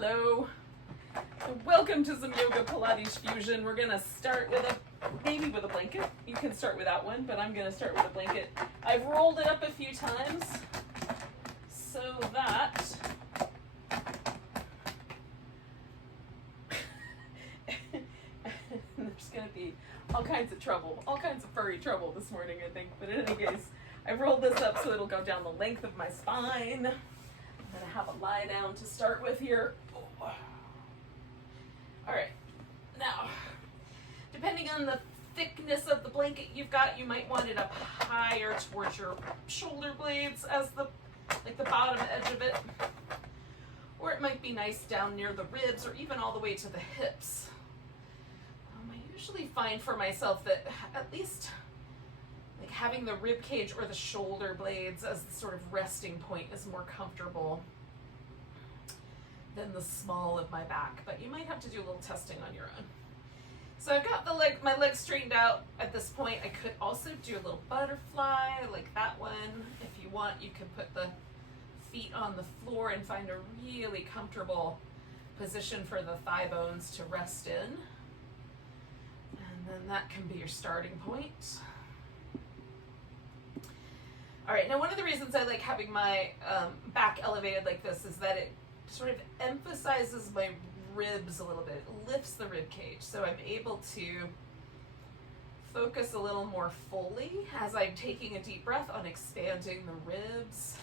Hello. So welcome to some yoga Pilates fusion. We're gonna start with maybe with a blanket. You can start with that one, but I'm gonna start with a blanket. I've rolled it up a few times so that there's gonna be all kinds of trouble, all kinds of furry trouble this morning, I think. But in any case, I've rolled this up so it'll go down the length of my spine. I'm gonna have a lie down to start with here. Oh. All right, now, depending on the thickness of the blanket you've got, you might want it up higher towards your shoulder blades as the bottom edge of it. Or it might be nice down near the ribs or even all the way to the hips. I usually find for myself that at least like having the rib cage or the shoulder blades as the sort of resting point is more comfortable than the small of my back, but you might have to do a little testing on your own. So I've got my legs straightened out at this point. I could also do a little butterfly like that one. If you want, you can put the feet on the floor and find a really comfortable position for the thigh bones to rest in. And then that can be your starting point. All right, now one of the reasons I like having my back elevated like this is that it sort of emphasizes my ribs a little bit. It lifts the rib cage, so I'm able to focus a little more fully as I'm taking a deep breath on expanding the ribs.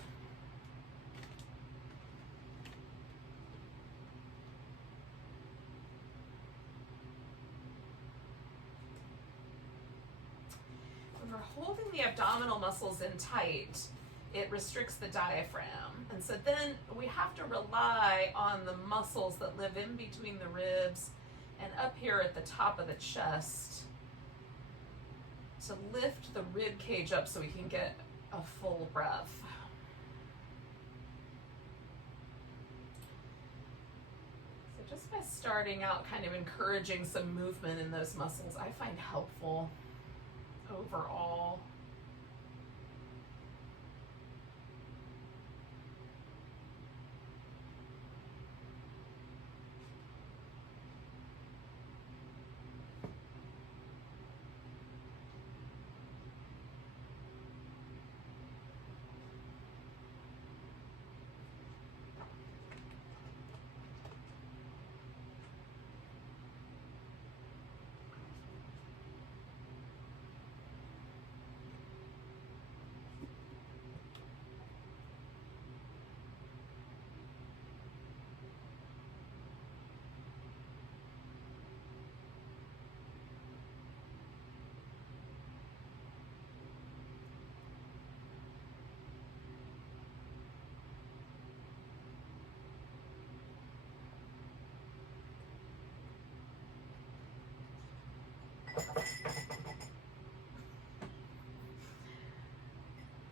When we're holding the abdominal muscles in tight, it restricts the diaphragm. And so then we have to rely on the muscles that live in between the ribs and up here at the top of the chest to lift the rib cage up so we can get a full breath. So just by starting out kind of encouraging some movement in those muscles, I find helpful overall.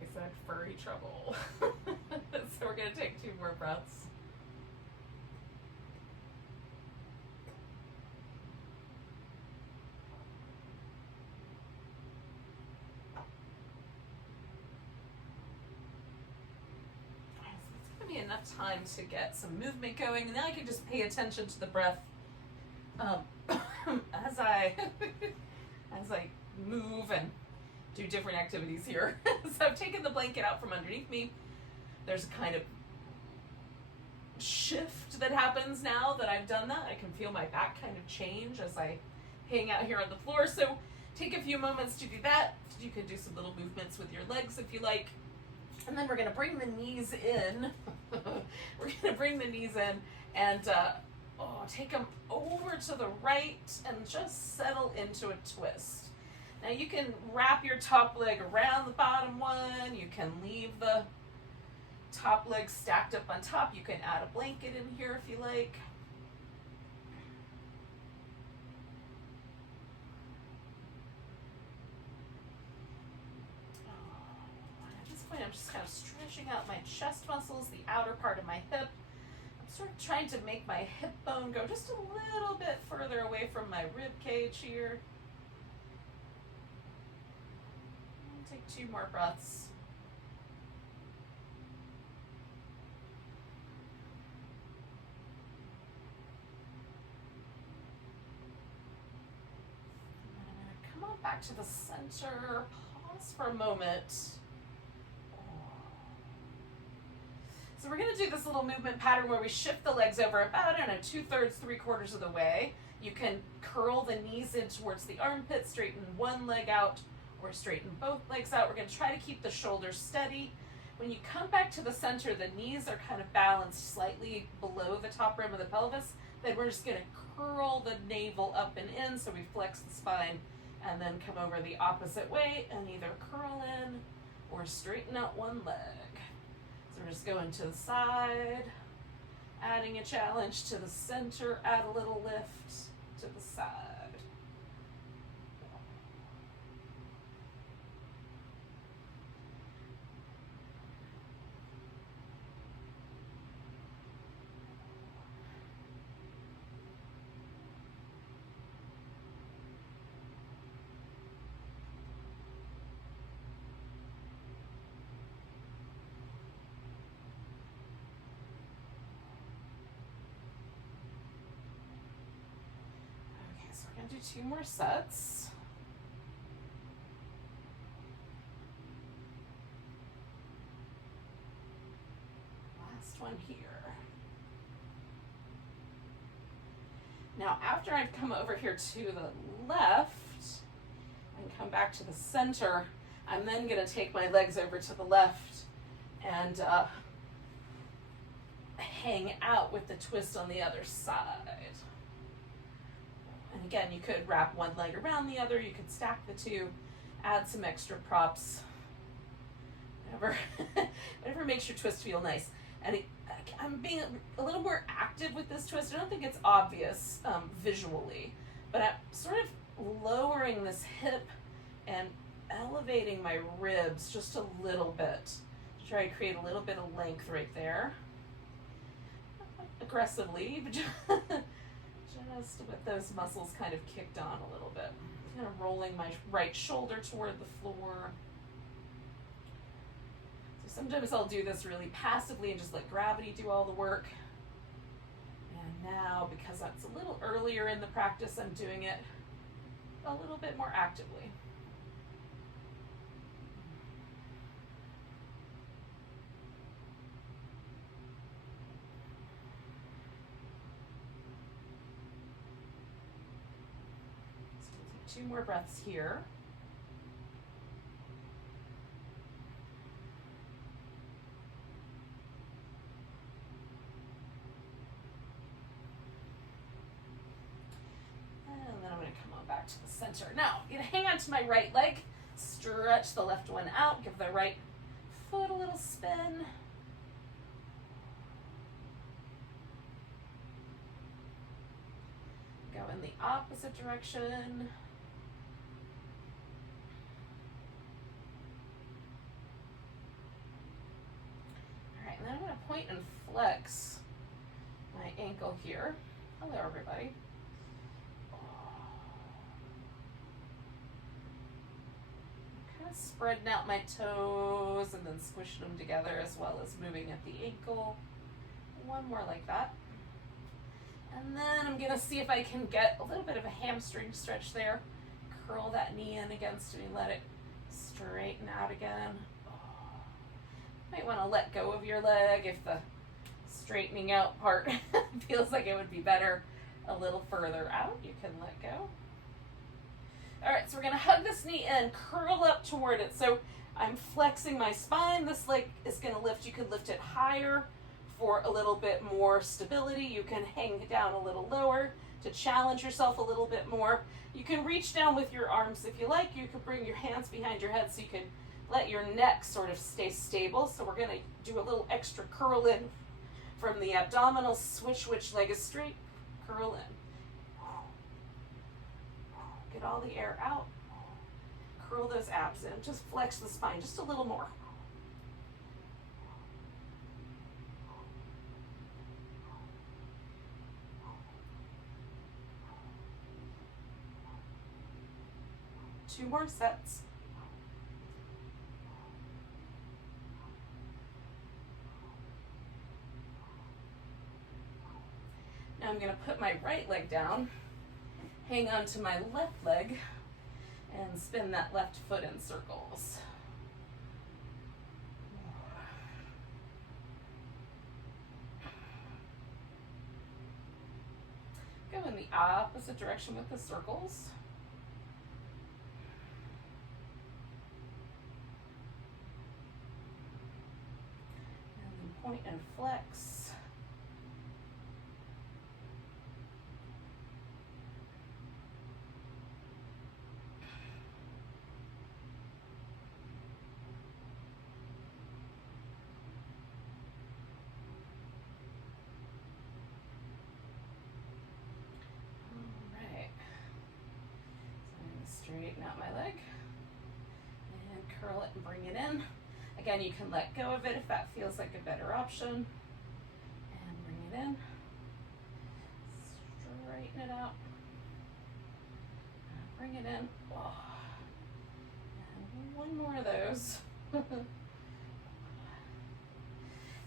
I said furry trouble. So we're going to take 2 more breaths. So it's going to be enough time to get some movement going. And now I can just pay attention to the breath as I move and do different activities here. So I've taken the blanket out from underneath me. There's a kind of shift that happens now that I've done that. I can feel my back kind of change as I hang out here on the floor. So take a few moments to do that. You could do some little movements with your legs if you like. And then we're going to bring the knees in. We're going to bring the knees in and take them over to the right and just settle into a twist. Now you can wrap your top leg around the bottom one. You can leave the top leg stacked up on top. You can add a blanket in here if you like. At this point, I'm just kind of stretching out my chest muscles, the outer part of my hip. I'm sort of trying to make my hip bone go just a little bit further away from my rib cage here. Take 2 more breaths. back to the center. Pause for a moment. So we're going to do this little movement pattern where we shift the legs over about, 2/3, 3/4 of the way. You can curl the knees in towards the armpit, straighten one leg out, or straighten both legs out. We're going to try to keep the shoulders steady. When you come back to the center, the knees are kind of balanced slightly below the top rim of the pelvis. Then we're just going to curl the navel up and in, so we flex the spine, and then come over the opposite way and either curl in or straighten out one leg. So we're just going to the side, adding a challenge to the center, add a little lift to the side. Do 2 more sets. Last one here. Now, after I've come over here to the left and come back to the center, I'm then going to take my legs over to the left and hang out with the twist on the other side. And again, you could wrap one leg around the other, you could stack the two, add some extra props, whatever makes your twist feel nice. And I'm being a little more active with this twist. I don't think it's obvious visually, but I'm sort of lowering this hip and elevating my ribs just a little bit to try to create a little bit of length right there. Not aggressively, but just with those muscles kind of kicked on a little bit. Kind of rolling my right shoulder toward the floor. So sometimes I'll do this really passively and just let gravity do all the work. And now, because that's a little earlier in the practice, I'm doing it a little bit more actively. So 2 more breaths here. And then I'm going to come on back to the center. Now, I'm going to hang on to my right leg, stretch the left one out, give the right foot a little spin. Go in the opposite direction. Alright, and then I'm going to point and flex my ankle here. Hello, everybody. Kind of spreading out my toes and then squishing them together, as well as moving at the ankle. One more like that. And then I'm going to see if I can get a little bit of a hamstring stretch there. Curl that knee in against me, let it straighten out again. Might want to let go of your leg if the straightening out part feels like it would be better a little further out. You can let go. All right, so we're going to hug this knee in, curl up toward it. So I'm flexing my spine. This leg is going to lift. You can lift it higher for a little bit more stability. You can hang it down a little lower to challenge yourself a little bit more. You can reach down with your arms if you like. You can bring your hands behind your head so you can let your neck sort of stay stable. So we're going to do a little extra curl in from the abdominal. Switch which leg is straight. Curl in. Get all the air out. Curl those abs in. Just flex the spine just a little more. Two more sets. Now I'm going to put my right leg down, hang on to my left leg, And spin that left foot in circles. Go in the opposite direction with the circles. And then point and flex. Straighten out my leg and curl it and bring it in. Again, you can let go of it if that feels like a better option. And bring it in. Straighten it out. And bring it in. Oh. And one more of those. And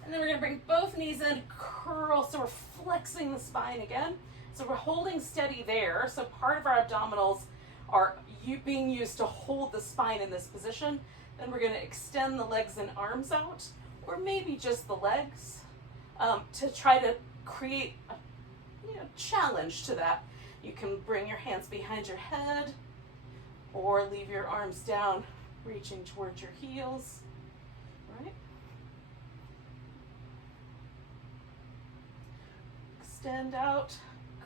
then we're going to bring both knees in, curl, so we're flexing the spine again. So we're holding steady there. So part of our abdominals are being used to hold the spine in this position. Then we're going to extend the legs and arms out, or maybe just the legs, to try to create a challenge to that. You can bring your hands behind your head, or leave your arms down, reaching towards your heels. Right? Extend out,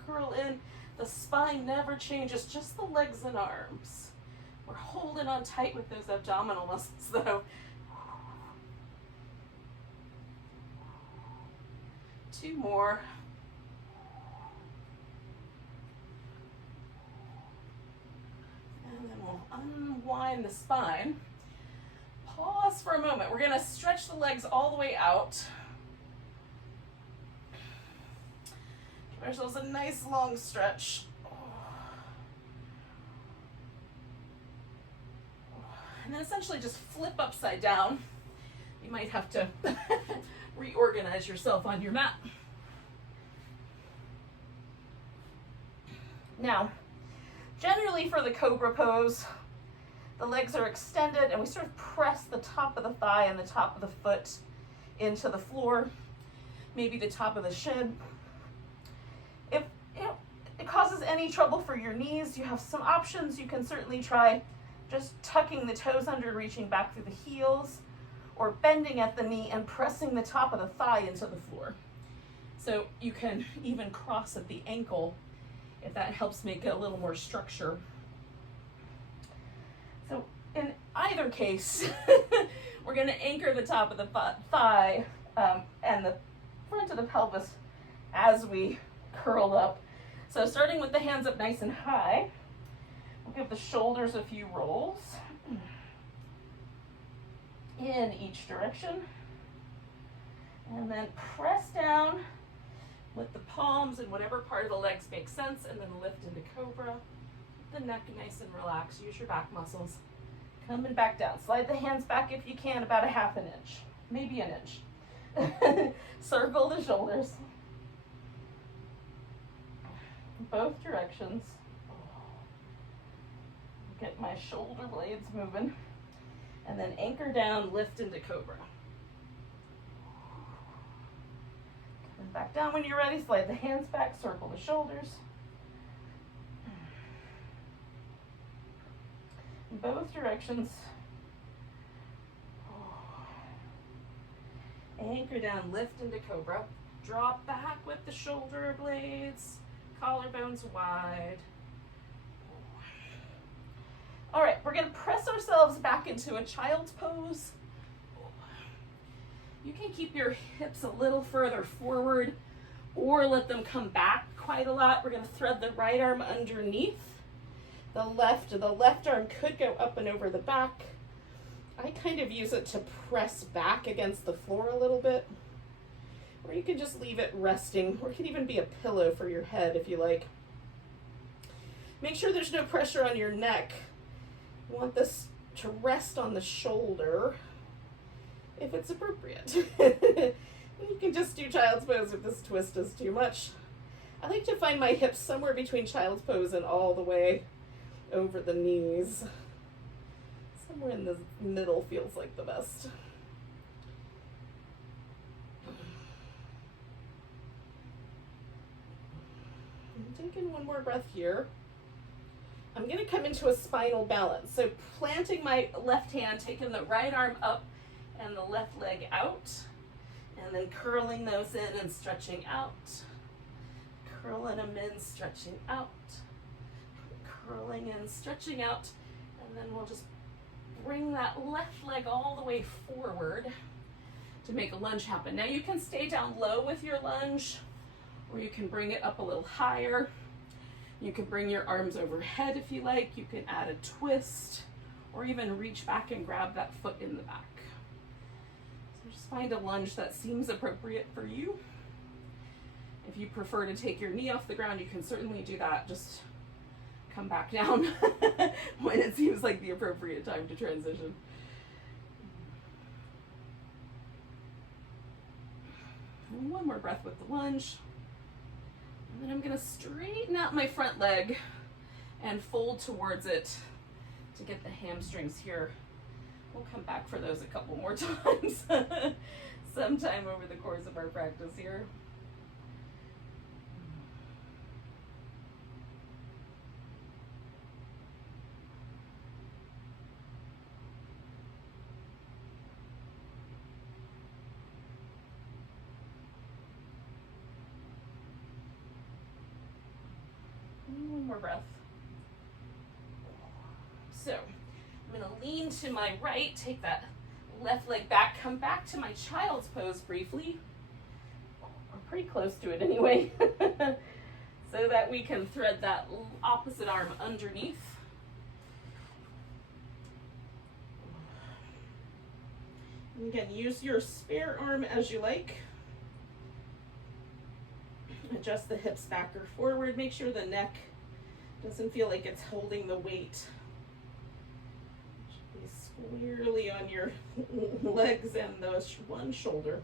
curl in. The spine never changes, just the legs and arms. We're holding on tight with those abdominal muscles though. 2 more. And then we'll unwind the spine. Pause for a moment. We're going to stretch the legs all the way out. Give ourselves a nice long stretch. And then essentially just flip upside down. You might have to reorganize yourself on your mat. Now, generally for the cobra pose, the legs are extended and we sort of press the top of the thigh and the top of the foot into the floor, maybe the top of the shin. If it causes any trouble for your knees, you have some options. You can certainly try just tucking the toes under, reaching back through the heels, or bending at the knee and pressing the top of the thigh into the floor. So you can even cross at the ankle if that helps make it a little more structure. So in either case, we're going to anchor the top of the thigh and the front of the pelvis as we curl up. So starting with the hands up nice and high, we'll give the shoulders a few rolls in each direction. And then press down with the palms in whatever part of the legs makes sense, and then lift into cobra. Keep the neck nice and relaxed. Use your back muscles. Coming back down. Slide the hands back if you can, about 1/2 inch, maybe an inch. Circle the shoulders. Both directions. Get my shoulder blades moving. And then anchor down, lift into cobra. Coming back down when you're ready. Slide the hands back, circle the shoulders. Both directions. Anchor down, lift into cobra. Drop back with the shoulder blades. Collarbones wide. All right, we're going to press ourselves back into a child's pose. You can keep your hips a little further forward or let them come back quite a lot. We're going to thread the right arm underneath. The left arm could go up and over the back. I kind of use it to press back against the floor a little bit. Or you can just leave it resting, or it can even be a pillow for your head if you like. Make sure there's no pressure on your neck. You want this to rest on the shoulder if it's appropriate. You can just do child's pose if this twist is too much. I like to find my hips somewhere between child's pose and all the way over the knees. Somewhere in the middle feels like the best. Take in one more breath here. I'm going to come into a spinal balance. So planting my left hand, taking the right arm up and the left leg out, and then curling those in and stretching out. Curling them in, stretching out. Curling in, stretching out. And then we'll just bring that left leg all the way forward to make a lunge happen. Now you can stay down low with your lunge, or you can bring it up a little higher. You can bring your arms overhead if you like. You can add a twist, or even reach back and grab that foot in the back. So just find a lunge that seems appropriate for you. If you prefer to take your knee off the ground, you can certainly do that. Just come back down when it seems like the appropriate time to transition. And one more breath with the lunge. And then I'm going to straighten out my front leg and fold towards it to get the hamstrings here. We'll come back for those a couple more times sometime over the course of our practice here. One more breath. So I'm going to lean to my right, take that left leg back, come back to my child's pose briefly. I'm pretty close to it anyway, so that we can thread that opposite arm underneath. And again, use your spare arm as you like. Adjust the hips back or forward. Make sure the neck doesn't feel like it's holding the weight. It should be squarely on your legs and the one shoulder.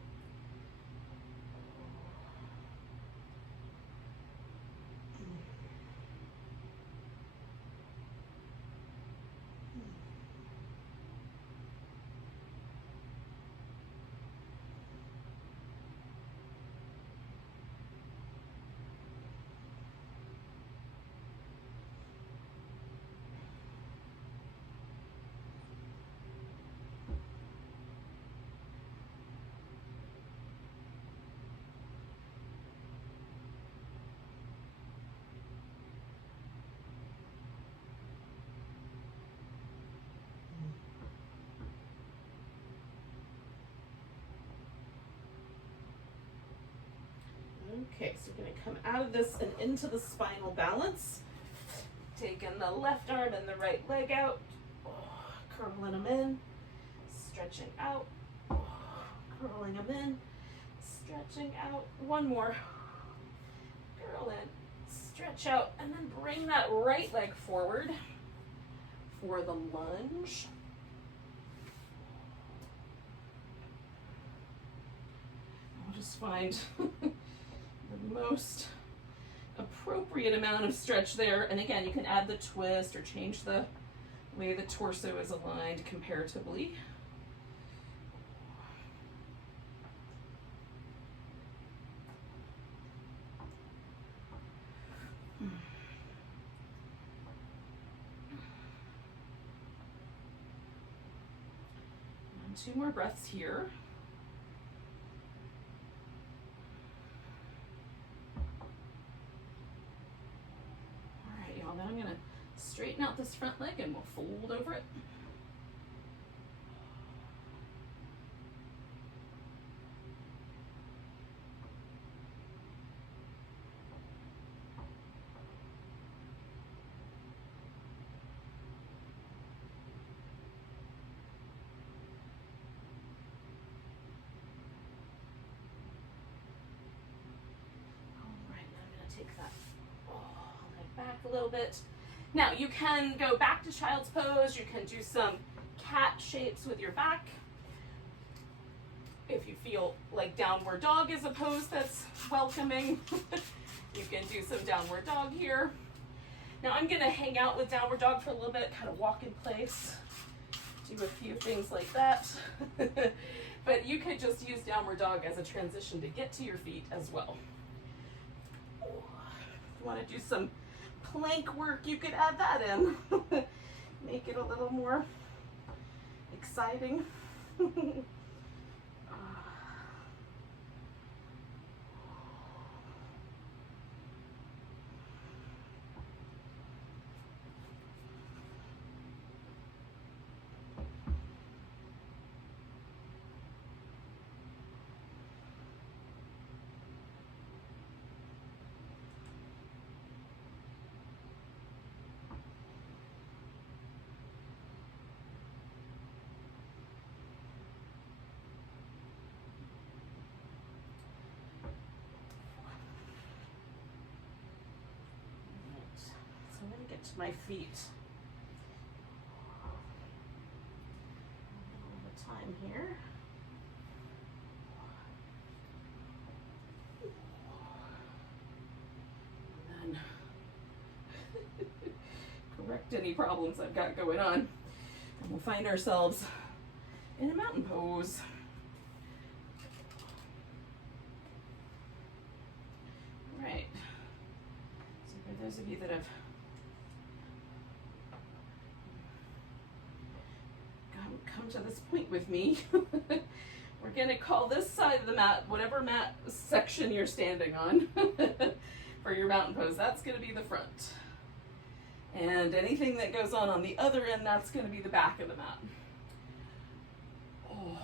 Okay, so we're going to come out of this and into the spinal balance. Taking the left arm and the right leg out, curling them in, stretching out, curling them in, stretching out. One more. Curl in, stretch out, and then bring that right leg forward for the lunge. I'll just find the most appropriate amount of stretch there. And again, you can add the twist or change the way the torso is aligned comparatively. And 2 more breaths here. Then I'm going to straighten out this front leg and we'll fold over it. All right, now I'm going to take that back a little bit. Now you can go back to child's pose. You can do some cat shapes with your back. If you feel like downward dog is a pose that's welcoming, you can do some downward dog here. Now I'm gonna hang out with downward dog for a little bit, kind of walk in place, do a few things like that. But you could just use downward dog as a transition to get to your feet as well. If you want to do some plank work, you could add that in. Make it a little more exciting. To my feet. All the time here. And then correct any problems I've got going on. And we'll find ourselves in a mountain pose. All right. So for those of you that have come to this point with me, we're going to call this side of the mat, whatever mat section you're standing on for your mountain pose, that's going to be the front. And anything that goes on the other end, that's going to be the back of the mat. Oh.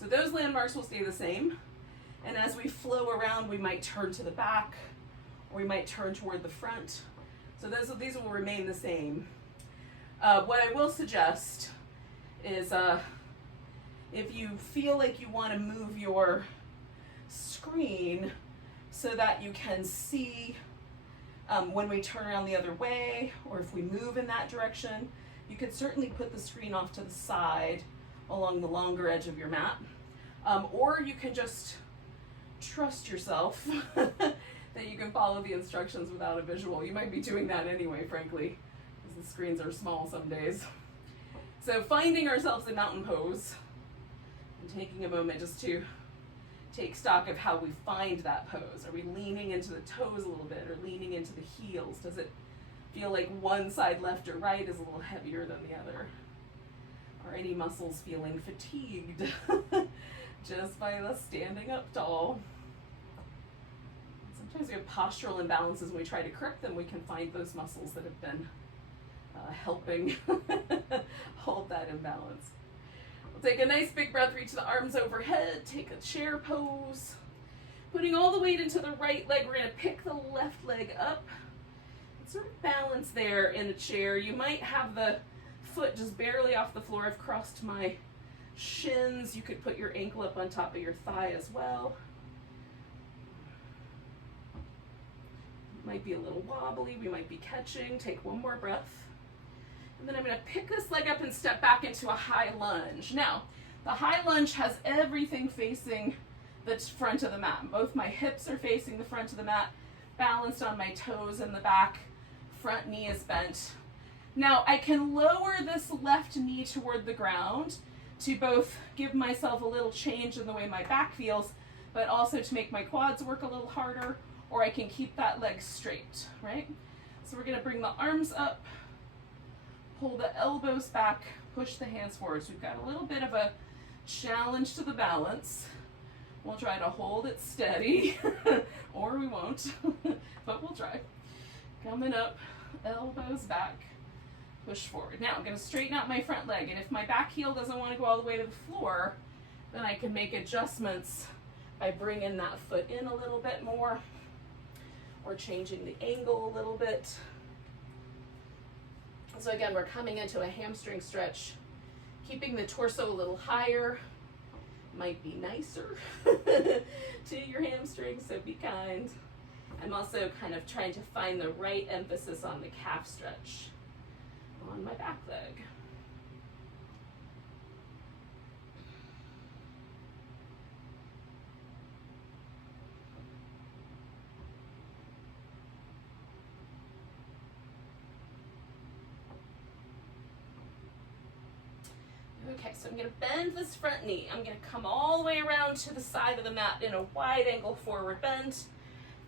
So those landmarks will stay the same. And as we flow around, we might turn to the back, or we might turn toward the front. So these will remain the same. What I will suggest is if you feel like you want to move your screen so that you can see when we turn around the other way, or if we move in that direction, you could certainly put the screen off to the side along the longer edge of your mat. Or you can just trust yourself that you can follow the instructions without a visual. You might be doing that anyway, frankly, because the screens are small some days. So finding ourselves in mountain pose and taking a moment just to take stock of how we find that pose. Are we leaning into the toes a little bit, or leaning into the heels? Does it feel like one side left or right is a little heavier than the other? Are any muscles feeling fatigued just by us standing up tall? Sometimes we have postural imbalances. When we try to correct them, we can find those muscles that have been helping hold that imbalance. We'll take a nice big breath, reach the arms overhead, take a chair pose. Putting all the weight into the right leg, we're going to pick the left leg up. Sort of balance there in a chair. You might have the foot just barely off the floor. I've crossed my shins. You could put your ankle up on top of your thigh as well. Might be a little wobbly. We might be catching. Take one more breath. And then I'm going to pick this leg up and step back into a high lunge. Now, the high lunge has everything facing the front of the mat. Both my hips are facing the front of the mat, balanced on my toes in the back. Front knee is bent. Now, I can lower this left knee toward the ground to both give myself a little change in the way my back feels, but also to make my quads work a little harder, or I can keep that leg straight, right? So we're going to bring the arms up, pull the elbows back, push the hands forward. So we've got a little bit of a challenge to the balance. We'll try to hold it steady, or we won't, but we'll try. Coming up, elbows back, push forward. Now I'm going to straighten out my front leg, and if my back heel doesn't want to go all the way to the floor, then I can make adjustments by bringing that foot in a little bit more, or changing the angle a little bit. So again, we're coming into a hamstring stretch. Keeping the torso a little higher might be nicer to your hamstrings, so be kind. I'm also kind of trying to find the right emphasis on the calf stretch on my back leg. Okay, so I'm gonna bend this front knee. I'm gonna come all the way around to the side of the mat in a wide angle forward bend,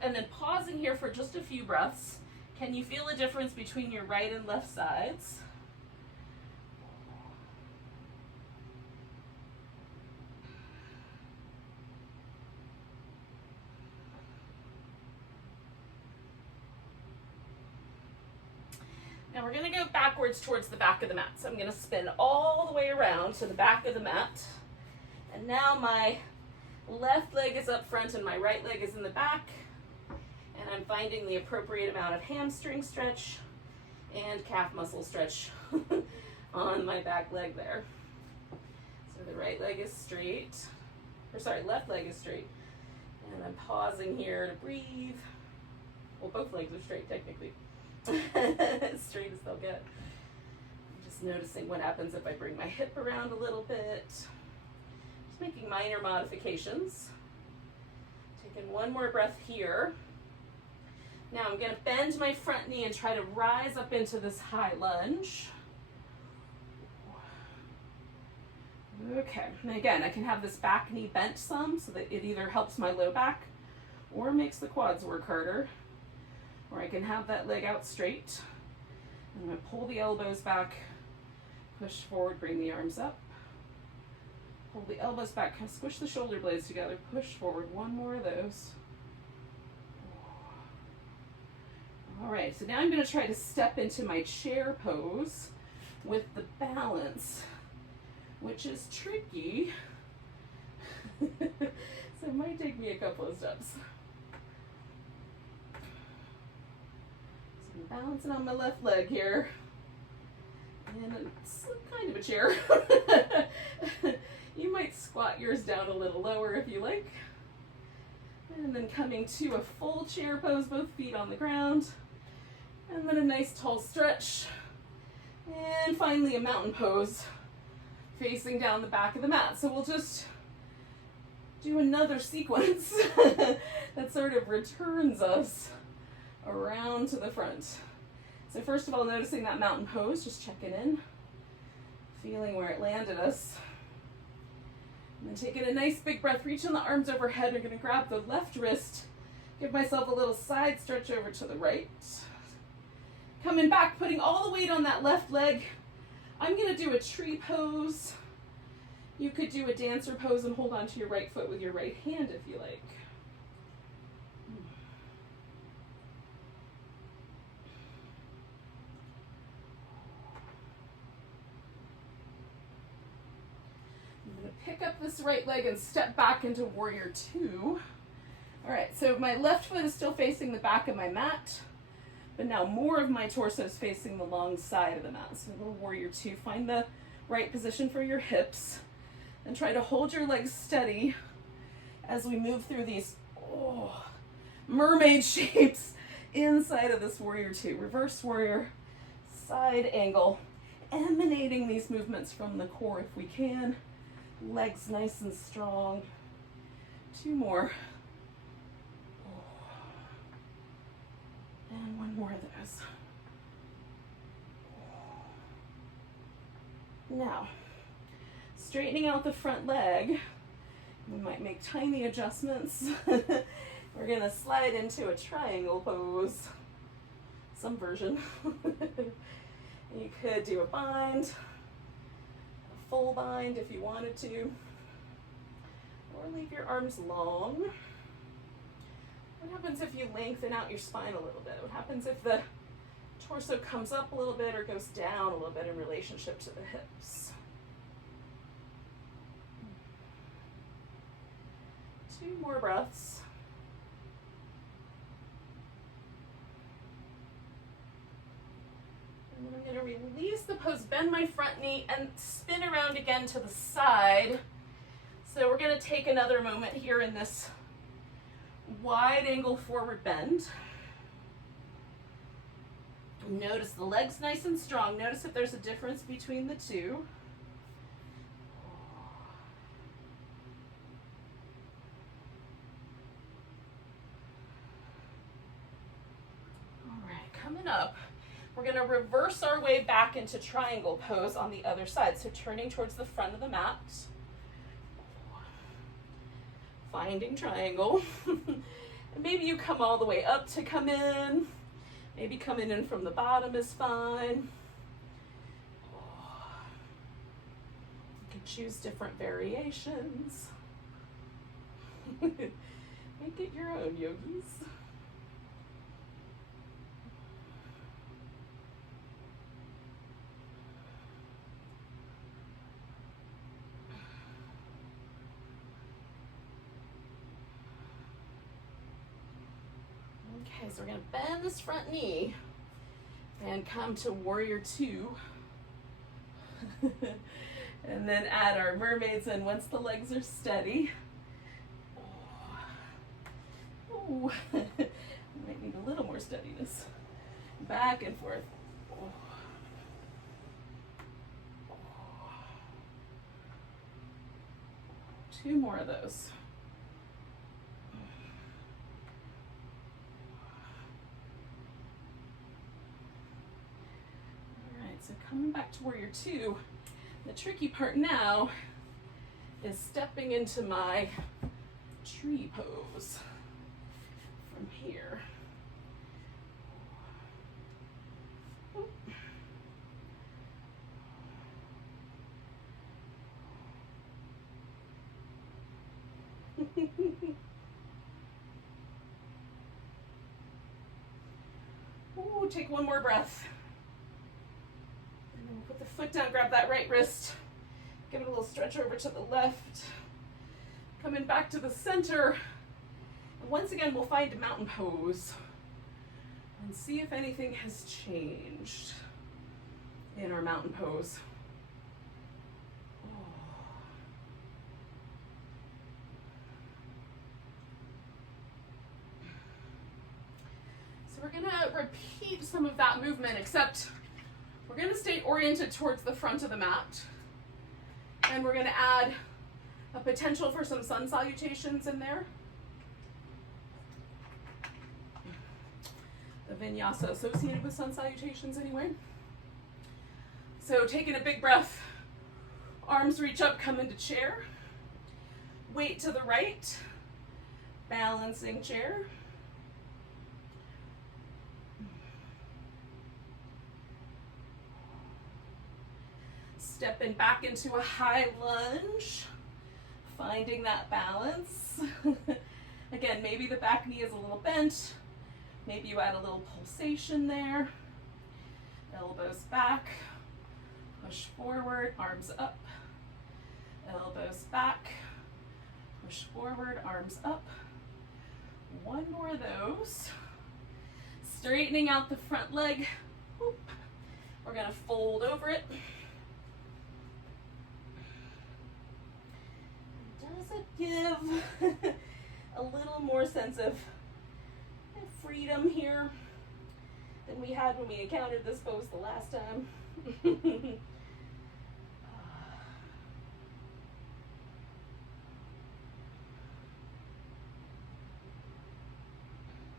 and then pausing here for just a few breaths. Can you feel a difference between your right and left sides? Now we're gonna go backwards towards the back of the mat. So I'm gonna spin all the way around to the back of the mat. And now my left leg is up front and my right leg is in the back. And I'm finding the appropriate amount of hamstring stretch and calf muscle stretch on my back leg there. So the right leg is straight, left leg is straight. And I'm pausing here to breathe. Well, both legs are straight technically. As straight as they'll get. I'm just noticing what happens if I bring my hip around a little bit. Just making minor modifications. Taking one more breath here. Now I'm going to bend my front knee and try to rise up into this high lunge. Okay, and again, I can have this back knee bent some so that it either helps my low back or makes the quads work harder. Or I can have that leg out straight. I'm going to pull the elbows back, push forward, bring the arms up. Pull the elbows back, kind of squish the shoulder blades together, push forward. One more of those. All right, so now I'm going to try to step into my chair pose with the balance, which is tricky. So it might take me a couple of steps. Balancing on my left leg here. And it's kind of a chair. You might squat yours down a little lower if you like. And then coming to a full chair pose, both feet on the ground. And then a nice tall stretch. And finally a mountain pose facing down the back of the mat. So we'll just do another sequence that sort of returns us around to the front. So first of all, noticing that mountain pose, just checking in, feeling where it landed us. And then taking a nice big breath, reaching the arms overhead. I'm going to grab the left wrist, give myself a little side stretch over to the right. Coming back, putting all the weight on that left leg. I'm going to do a tree pose. You could do a dancer pose and hold on to your right foot with your right hand if you like. Pick up this right leg and step back into warrior two. All right, so my left foot is still facing the back of my mat, but now more of my torso is facing the long side of the mat. So little warrior two, find the right position for your hips and try to hold your legs steady as we move through these mermaid shapes inside of this warrior two. Reverse warrior, side angle, emanating these movements from the core if we can. Legs nice and strong. Two more. And one more of those. Now, straightening out the front leg. We might make tiny adjustments. We're going to slide into a triangle pose. Some version. You could do a bind. Full bind if you wanted to, or leave your arms long. What happens if you lengthen out your spine a little bit? What happens if the torso comes up a little bit or goes down a little bit in relationship to the hips? Two more breaths. And then I'm going to release the pose, bend my front knee, and spin around again to the side. So we're going to take another moment here in this wide angle forward bend. Notice the legs nice and strong. Notice if there's a difference between the two. All right, coming up. We're going to reverse our way back into triangle pose on the other side. So turning towards the front of the mat. Finding triangle. And maybe you come all the way up to come in. Maybe coming in from the bottom is fine. You can choose different variations. Make it your own, yogis. Okay, so we're going to bend this front knee and come to warrior two. And then add our mermaids in once the legs are steady. Ooh. Might need a little more steadiness. Back and forth. Two more of those. So coming back to warrior two, the tricky part now is stepping into my tree pose from here. Ooh, take one more breath. Put the foot down, grab that right wrist, give it a little stretch over to the left, coming back to the center, and once again we'll find a mountain pose and see if anything has changed in our mountain pose. So we're gonna repeat some of that movement, except we're going to stay oriented towards the front of the mat, and we're going to add a potential for some sun salutations in there. The vinyasa associated with sun salutations anyway. So taking a big breath, arms reach up, come into chair, weight to the right, balancing chair. Stepping back into a high lunge, finding that balance. Again, maybe the back knee is a little bent. Maybe you add a little pulsation there. Elbows back, push forward, arms up. Elbows back, push forward, arms up. One more of those. Straightening out the front leg. Whoop. We're gonna fold over it. Does it give a little more sense of freedom here than we had when we encountered this pose the last time?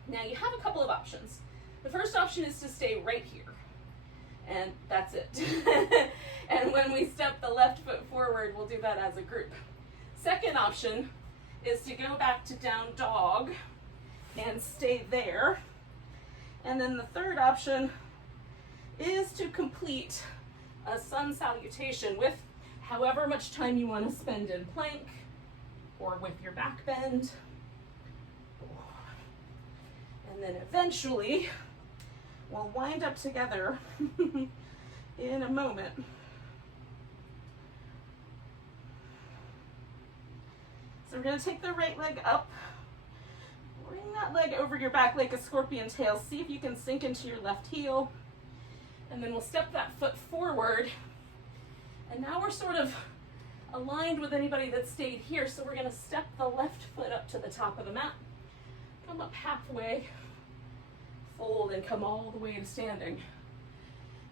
Now you have a couple of options. The first option is to stay right here, and that's it. And when we step the left foot forward, we'll do that as a group. Second option is to go back to down dog and stay there. And then the third option is to complete a sun salutation with however much time you want to spend in plank or with your back bend. And then eventually we'll wind up together in a moment. So we're going to take the right leg up, bring that leg over your back like a scorpion tail. See if you can sink into your left heel. And then we'll step that foot forward. And now we're sort of aligned with anybody that stayed here. So we're going to step the left foot up to the top of the mat. Come up halfway, fold, and come all the way to standing.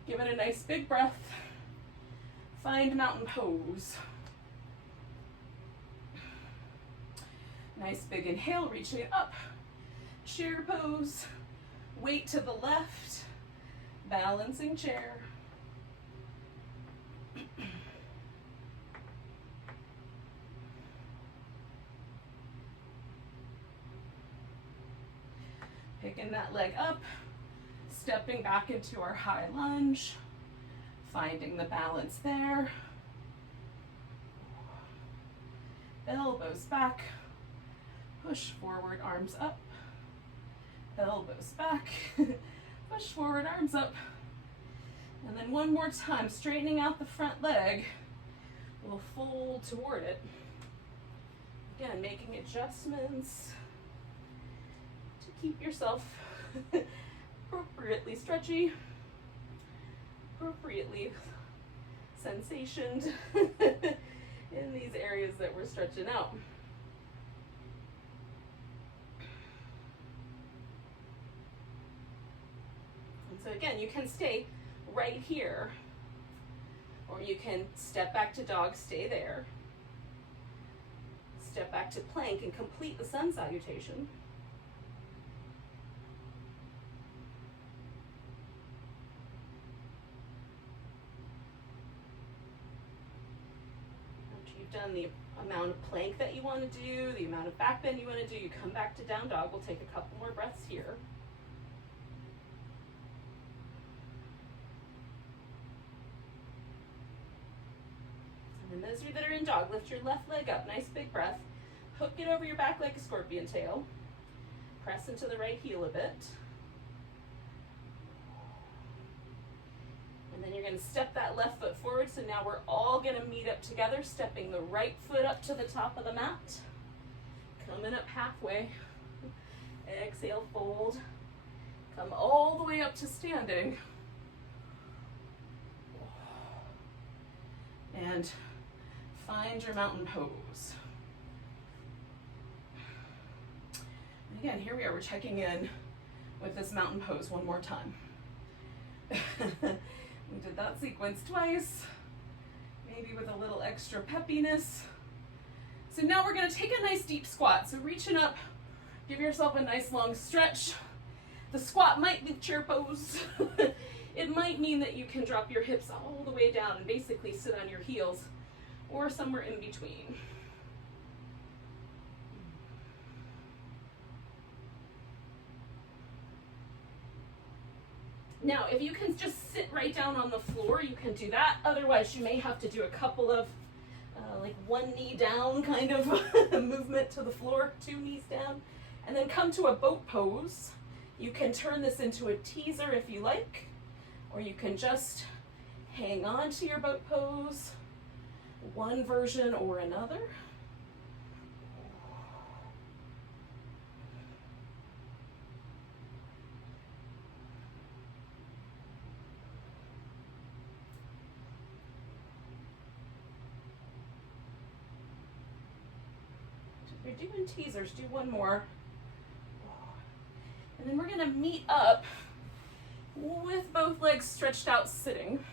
Give it a nice big breath. Find mountain pose. Nice big inhale, reaching it up. Chair pose. Weight to the left. Balancing chair. Picking that leg up, stepping back into our high lunge, finding the balance there. Elbows back, push forward, arms up. Elbows back, push forward, arms up. And then one more time, straightening out the front leg. We'll fold toward it. Again, making adjustments to keep yourself appropriately stretchy, appropriately sensationed in these areas that we're stretching out. And so again, you can stay right here, or you can step back to dog, stay there. Step back to plank and complete the sun salutation. After you've done the amount of plank that you want to do, the amount of back bend you want to do, you come back to down dog. We'll take a couple more breaths here. And those of you that are in dog, lift your left leg up, nice big breath. Hook it over your back like a scorpion tail. Press into the right heel a bit. And then you're going to step that left foot forward. So now we're all going to meet up together, stepping the right foot up to the top of the mat. Coming up halfway. Exhale, fold. Come all the way up to standing. And find your mountain pose. And again, here we are, we're checking in with this mountain pose one more time. We did that sequence twice, maybe with a little extra peppiness. So now we're gonna take a nice deep squat. So reaching up, give yourself a nice long stretch. The squat might be chair pose. It might mean that you can drop your hips all the way down and basically sit on your heels or somewhere in between. Now, if you can just sit right down on the floor, you can do that. Otherwise, you may have to do a couple of like one knee down kind of movement to the floor, 2 knees down, and then come to a boat pose. You can turn this into a teaser if you like, or you can just hang on to your boat pose, one version or another. If you're doing teasers, do one more. And then we're going to meet up with both legs stretched out sitting.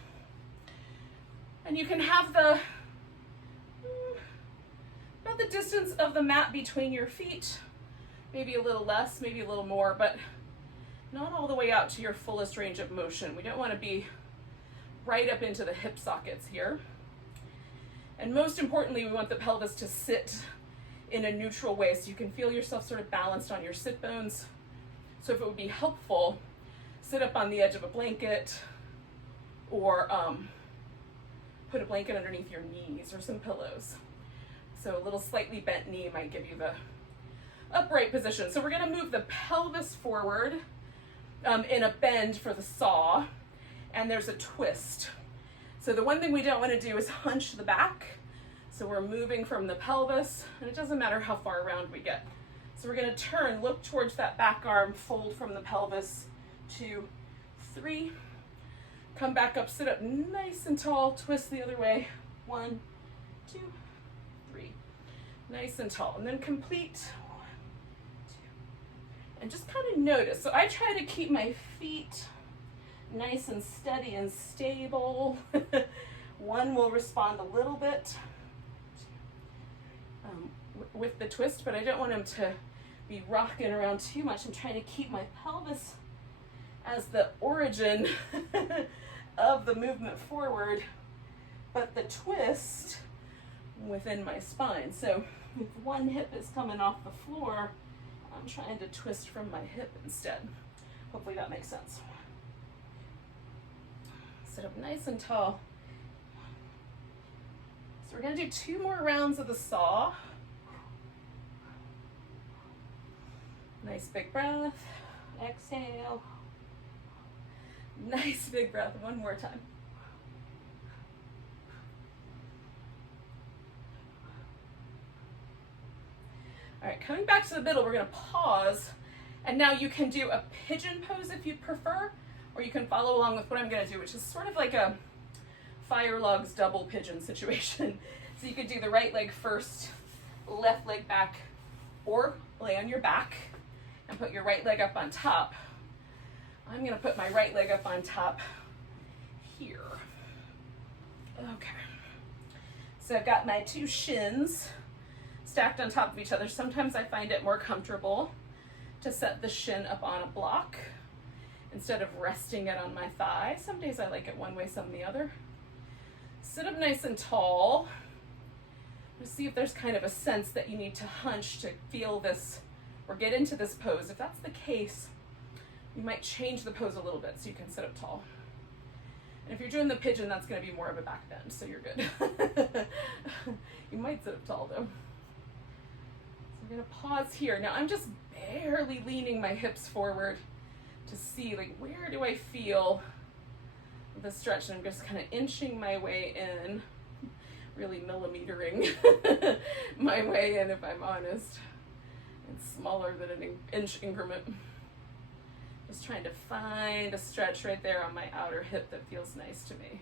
And you can have the about the distance of the mat between your feet, maybe a little less, maybe a little more, but not all the way out to your fullest range of motion. We don't want to be right up into the hip sockets here. And most importantly, we want the pelvis to sit in a neutral way so you can feel yourself sort of balanced on your sit bones. So if it would be helpful, sit up on the edge of a blanket or put a blanket underneath your knees or some pillows. So a little slightly bent knee might give you the upright position. So we're going to move the pelvis forward in a bend for the saw, and there's a twist. So the one thing we don't want to do is hunch the back. So we're moving from the pelvis, and it doesn't matter how far around we get. So we're going to turn, look towards that back arm, fold from the pelvis, 2, 3. Come back up, sit up nice and tall, twist the other way, 1, 2, 3. Nice and tall, and then complete, 1, 2. And just kind of notice. So I try to keep my feet nice and steady and stable. One will respond a little bit with the twist, but I don't want him to be rocking around too much. I'm trying to keep my pelvis as the origin of the movement forward, but the twist within my spine. So if one hip is coming off the floor, I'm trying to twist from my hip instead. Hopefully that makes sense. Sit up nice and tall. So we're gonna do 2 more rounds of the saw. Nice big breath, exhale. Nice big breath, one more time. All right, coming back to the middle, we're gonna pause, and now you can do a pigeon pose if you prefer, or you can follow along with what I'm gonna do, which is sort of like a fire logs double pigeon situation. So you could do the right leg first, left leg back, or lay on your back and put your right leg up on top. I'm gonna put my right leg up on top here. Okay. So I've got my 2 shins stacked on top of each other. Sometimes I find it more comfortable to set the shin up on a block instead of resting it on my thigh. Some days I like it one way, some the other. Sit up nice and tall. Let's see if there's kind of a sense that you need to hunch to feel this or get into this pose. If that's the case, you might change the pose a little bit so you can sit up tall. And if you're doing the pigeon, that's going to be more of a back bend, so you're good. You might sit up tall though. So I'm going to pause here. Now I'm just barely leaning my hips forward to see, like, where do I feel the stretch? And I'm just kind of inching my way in, really millimetering my way in, if I'm honest. It's smaller than an inch increment. Just trying to find a stretch right there on my outer hip that feels nice to me.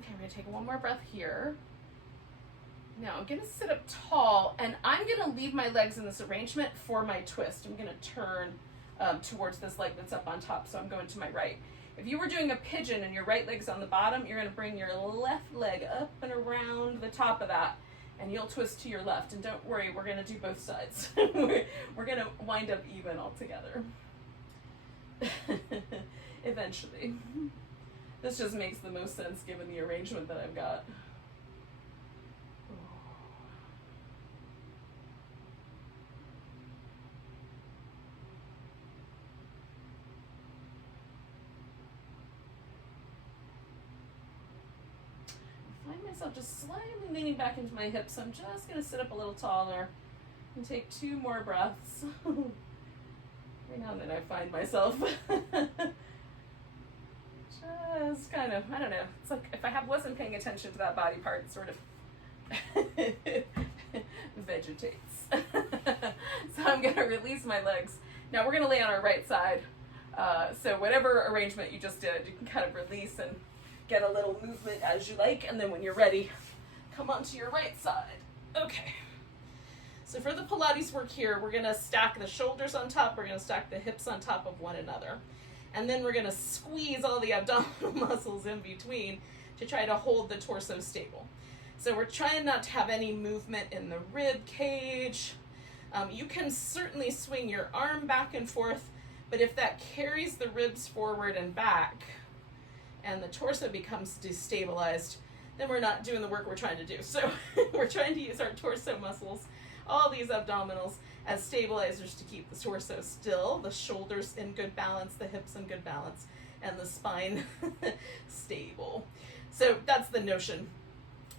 Okay, I'm gonna take one more breath here. Now I'm gonna sit up tall, and I'm gonna leave my legs in this arrangement for my twist. I'm gonna turn towards this leg that's up on top, so I'm going to my right. If you were doing a pigeon and your right leg's on the bottom, you're gonna bring your left leg up and around the top of that, and you'll twist to your left. And don't worry, we're gonna do both sides. We're gonna wind up even altogether. Eventually. This just makes the most sense given the arrangement that I've got. Myself just slightly leaning back into my hips, so I'm just going to sit up a little taller and take 2 more breaths. Every now and then I find myself just kind of, I don't know, it's like if I wasn't paying attention to that body part, it sort of vegetates. So I'm going to release my legs. Now we're going to lay on our right side. So whatever arrangement you just did, you can kind of release and get a little movement as you like, and then when you're ready, come onto your right side. Okay. So for the Pilates work here, we're gonna stack the shoulders on top, we're gonna stack the hips on top of one another. And then we're gonna squeeze all the abdominal muscles in between to try to hold the torso stable. So we're trying not to have any movement in the rib cage. You can certainly swing your arm back and forth, but if that carries the ribs forward and back, and the torso becomes destabilized, then we're not doing the work we're trying to do. So we're trying to use our torso muscles, all these abdominals, as stabilizers to keep the torso still, the shoulders in good balance, the hips in good balance, and the spine stable. So that's the notion.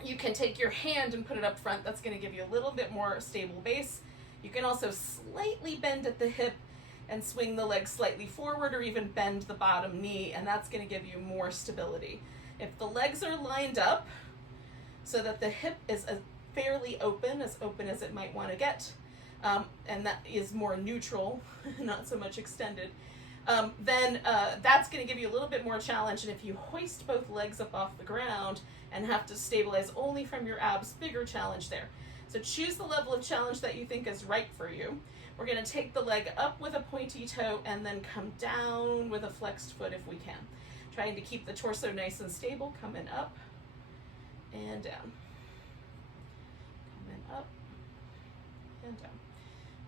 You can take your hand and put it up front. That's going to give you a little bit more stable base. You can also slightly bend at the hip and swing the leg slightly forward, or even bend the bottom knee, and that's going to give you more stability. If the legs are lined up so that the hip is fairly open as it might want to get, and that is more neutral, not so much extended, then that's going to give you a little bit more challenge. And if you hoist both legs up off the ground and have to stabilize only from your abs, bigger challenge there. So choose the level of challenge that you think is right for you. We're going to take the leg up with a pointy toe and then come down with a flexed foot if we can. Trying to keep the torso nice and stable, coming up and down. Coming up and down.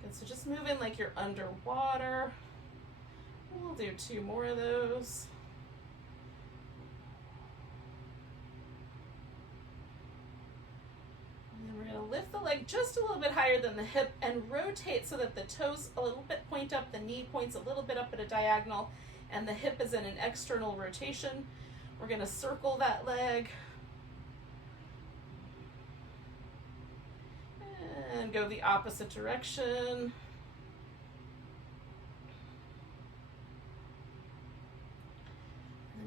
Good, so just moving like you're underwater. We'll do 2 more of those. We're going to lift the leg just a little bit higher than the hip and rotate so that the toes a little bit point up, the knee points a little bit up at a diagonal, and the hip is in an external rotation. We're going to circle that leg and go the opposite direction.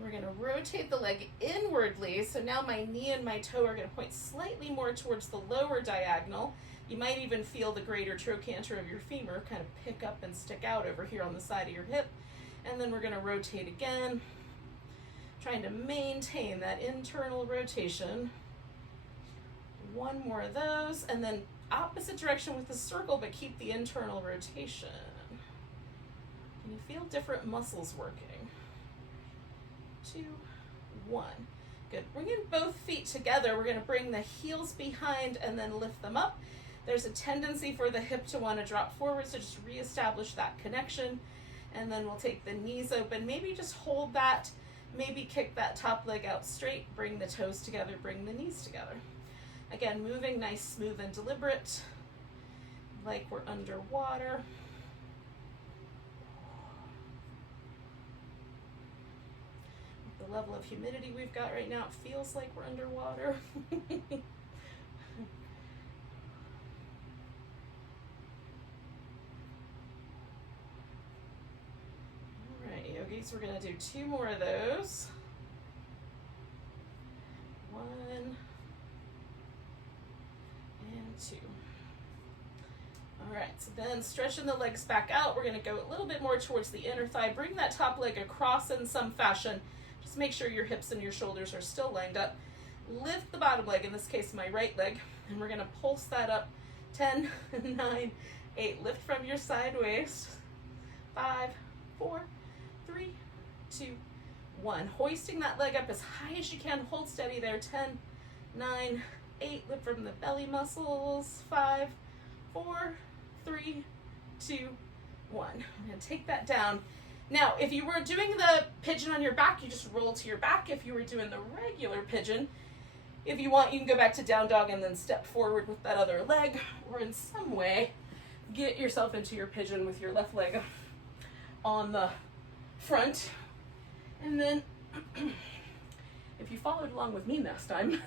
We're going to rotate the leg inwardly. So now my knee and my toe are going to point slightly more towards the lower diagonal. You might even feel the greater trochanter of your femur kind of pick up and stick out over here on the side of your hip. And then we're going to rotate again, trying to maintain that internal rotation. 1 more of those, and then opposite direction with the circle, but keep the internal rotation. Can you feel different muscles working? 2, 1. Good. Bringing both feet together, we're going to bring the heels behind and then lift them up. There's a tendency for the hip to want to drop forward, so just reestablish that connection. And then we'll take the knees open. Maybe just hold that. Maybe kick that top leg out straight. Bring the toes together. Bring the knees together. Again, moving nice, smooth, and deliberate, like we're underwater. With the level of humidity we've got right now, it feels like we're underwater. Yogis, we're going to do 2 more of those. 1 and 2. All right, so then stretching the legs back out, we're going to go a little bit more towards the inner thigh. Bring that top leg across in some fashion. Just make sure your hips and your shoulders are still lined up. Lift the bottom leg, in this case my right leg, and we're going to pulse that up. 10, 9, 8. Lift from your side waist. 5, 4, 3, 2, 1. Hoisting that leg up as high as you can. Hold steady there. 10, 9, 8. Lift from the belly muscles. 5, 4, 3, 2, 1. I'm going to take that down. Now, if you were doing the pigeon on your back, you just roll to your back. If you were doing the regular pigeon, if you want, you can go back to down dog and then step forward with that other leg, or in some way, get yourself into your pigeon with your left leg on the front. And then if you followed along with me last time,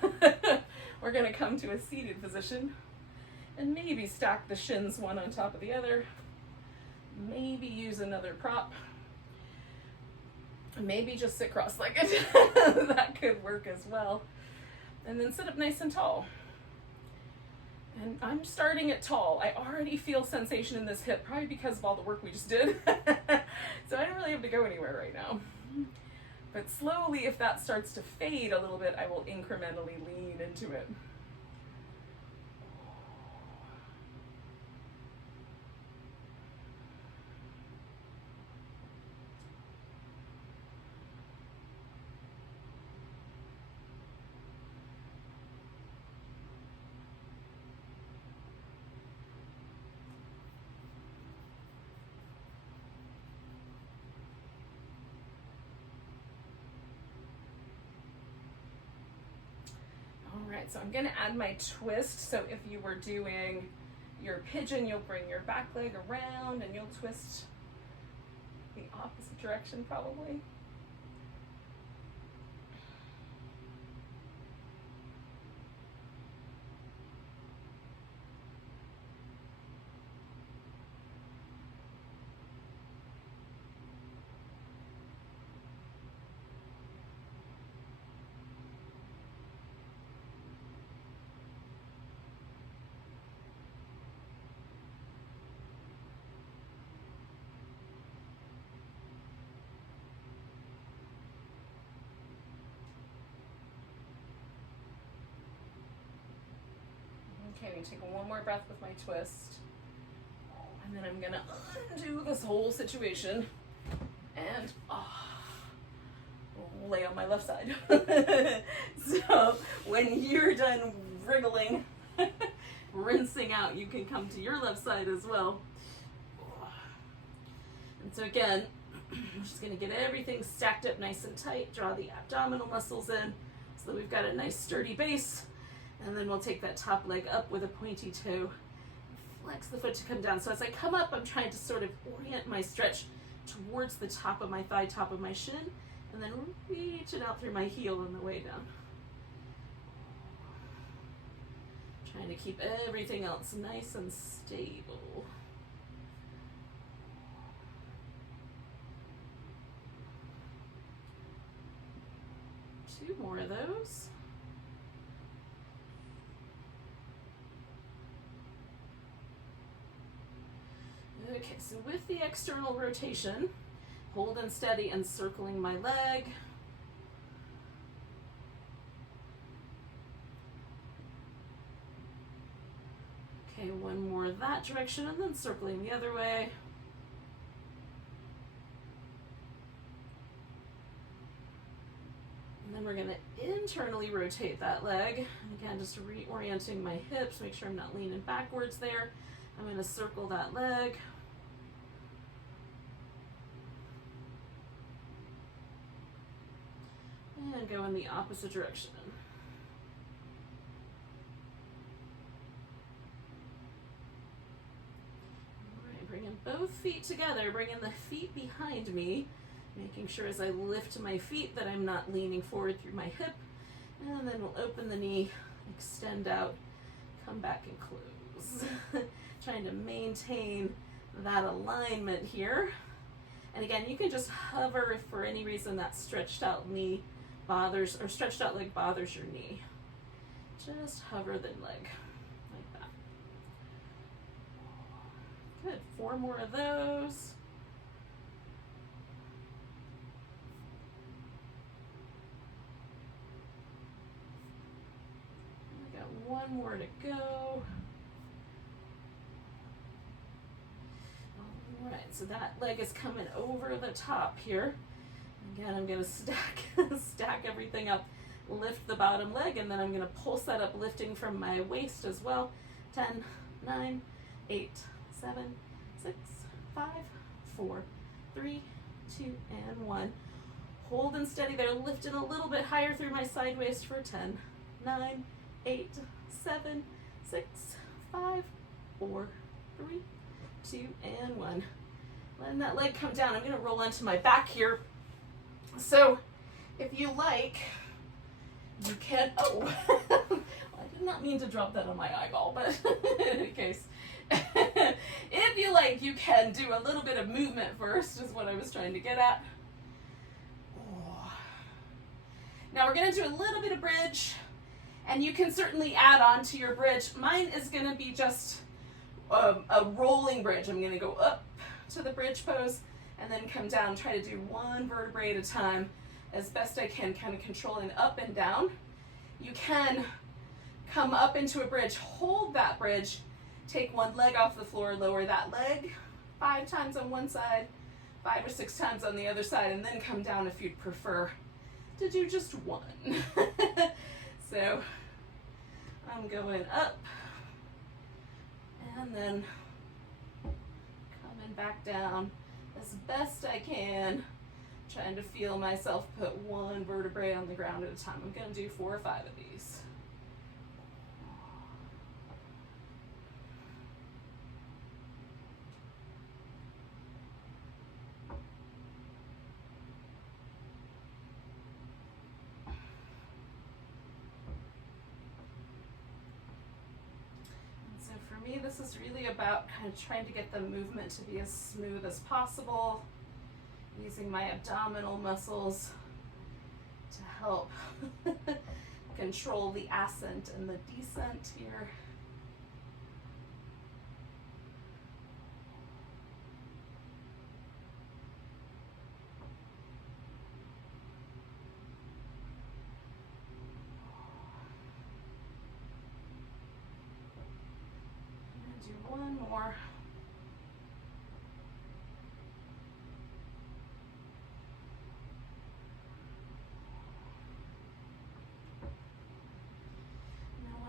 we're going to come to a seated position and maybe stack the shins one on top of the other. Maybe use another prop. Maybe just sit cross-legged. That could work as well. And then sit up nice and tall. And I'm starting at tall. I already feel sensation in this hip, probably because of all the work we just did. So I don't really have to go anywhere right now. But slowly, if that starts to fade a little bit, I will incrementally lean into it. Alright, so I'm going to add my twist. So if you were doing your pigeon, you'll bring your back leg around and you'll twist the opposite direction probably. Okay, I'm going to take one more breath with my twist. And then I'm gonna undo this whole situation and lay on my left side. So when you're done wriggling, rinsing out, you can come to your left side as well. And so again, I'm just gonna get everything stacked up nice and tight, draw the abdominal muscles in so that we've got a nice sturdy base. And then we'll take that top leg up with a pointy toe, flex the foot to come down. So as I come up, I'm trying to sort of orient my stretch towards the top of my thigh, top of my shin, and then reach it out through my heel on the way down. Trying to keep everything else nice and stable. Two more of those. Okay, so with the external rotation, hold and steady and circling my leg. Okay, one more that direction and then circling the other way. And then we're going to internally rotate that leg. And again, just reorienting my hips, make sure I'm not leaning backwards there. I'm going to circle that leg. And go in the opposite direction. All right, bringing both feet together, bringing the feet behind me, making sure as I lift my feet that I'm not leaning forward through my hip. And then we'll open the knee, extend out, come back and close. Trying to maintain that alignment here. And again, you can just hover if for any reason that stretched out knee bothers, or stretched out leg bothers your knee. Just hover the leg like that. Good, 4 more of those. We got 1 more to go. All right, so that leg is coming over the top here. Again, I'm going to stack everything up, lift the bottom leg, and then I'm going to pulse that up, lifting from my waist as well. 10, 9, 8, 7, 6, 5, 4, 3, 2, and 1. Hold and steady there, lifting a little bit higher through my side waist for 10, 9, 8, 7, 6, 5, 4, 3, 2, and 1. Letting that leg come down. I'm going to roll onto my back here. So, if you like, you can, I did not mean to drop that on my eyeball, but in any case, if you like, you can do a little bit of movement first, is what I was trying to get at. Now we're going to do a little bit of bridge, and you can certainly add on to your bridge. Mine is going to be just a rolling bridge. I'm going to go up to the bridge pose, and then come down, try to do 1 vertebrae at a time as best I can, kind of controlling up and down. You can come up into a bridge, hold that bridge, take 1 leg off the floor, lower that leg 5 times on one side, 5 or 6 times on the other side, and then come down if you'd prefer to do just 1. So I'm going up and then coming back down as best I can, trying to feel myself put 1 vertebrae on the ground at a time. I'm going to do 4 or 5 of these. For me, this is really about kind of trying to get the movement to be as smooth as possible, using my abdominal muscles to help control the ascent and the descent here. One more.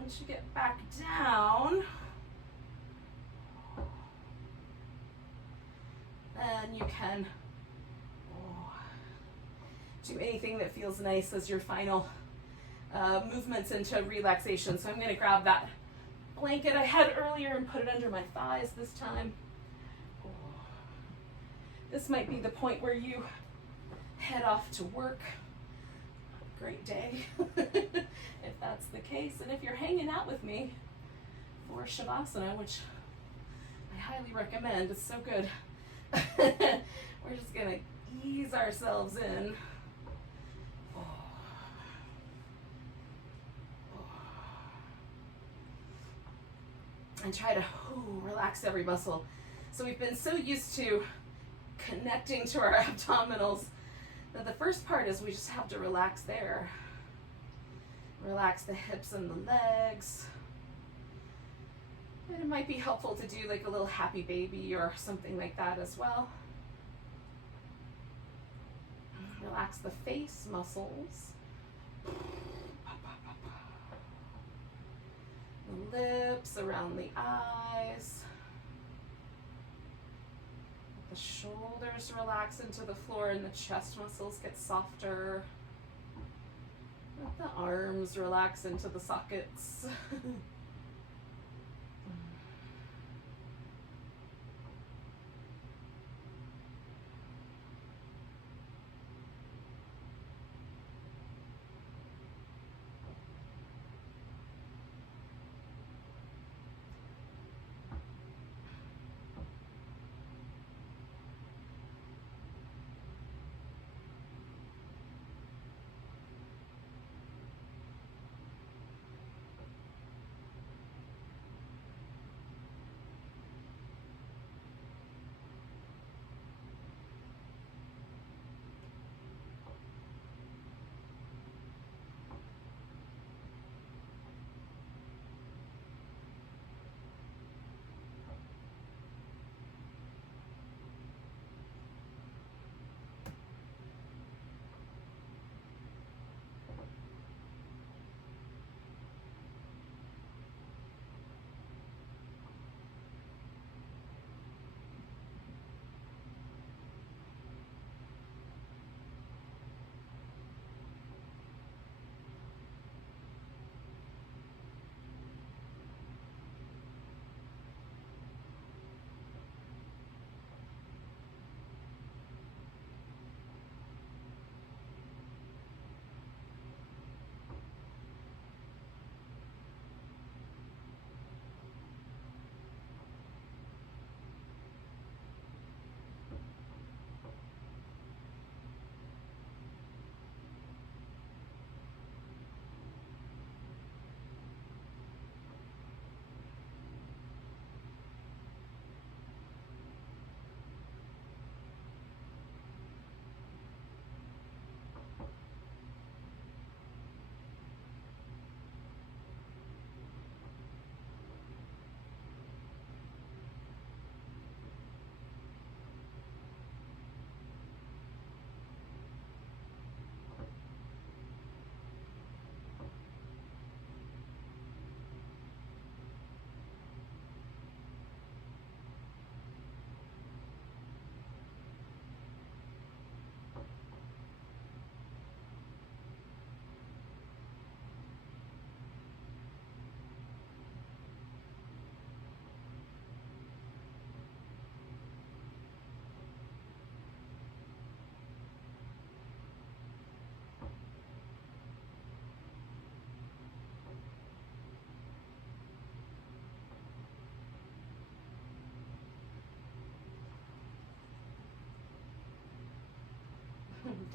Once you get back down, then you can do anything that feels nice as your final movements into relaxation. So I'm going to grab that blanket I had earlier and put it under my thighs this time. This might be the point where you head off to work. Great day, if that's the case. And if you're hanging out with me for Shavasana, which I highly recommend, it's so good. We're just going to ease ourselves in. And try to relax every muscle. So we've been so used to connecting to our abdominals that the first part is we just have to relax there. Relax the hips and the legs. And it might be helpful to do like a little happy baby or something like that as well. Relax the face muscles. The lips, around the eyes. The shoulders relax into the floor and the chest muscles get softer. Let the arms relax into the sockets.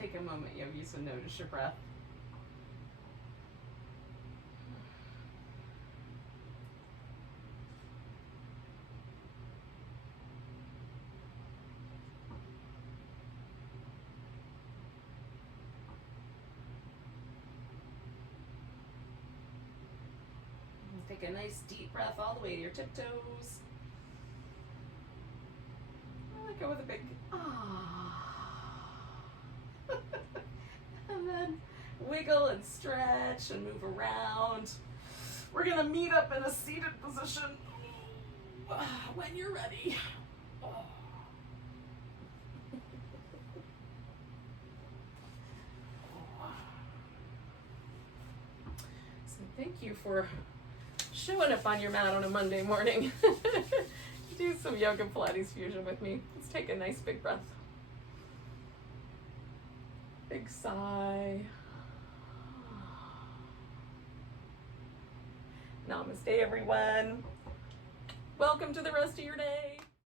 Take a moment, yogis, to notice your breath. Take a nice deep breath all the way to your tiptoes. Let go with a big and then wiggle and stretch and move around. We're gonna meet up in a seated position when you're ready. So thank you for showing up on your mat on a Monday morning. Do some yoga Pilates fusion with me. Let's take a nice big breath. Big sigh. Namaste, everyone. Welcome to the rest of your day.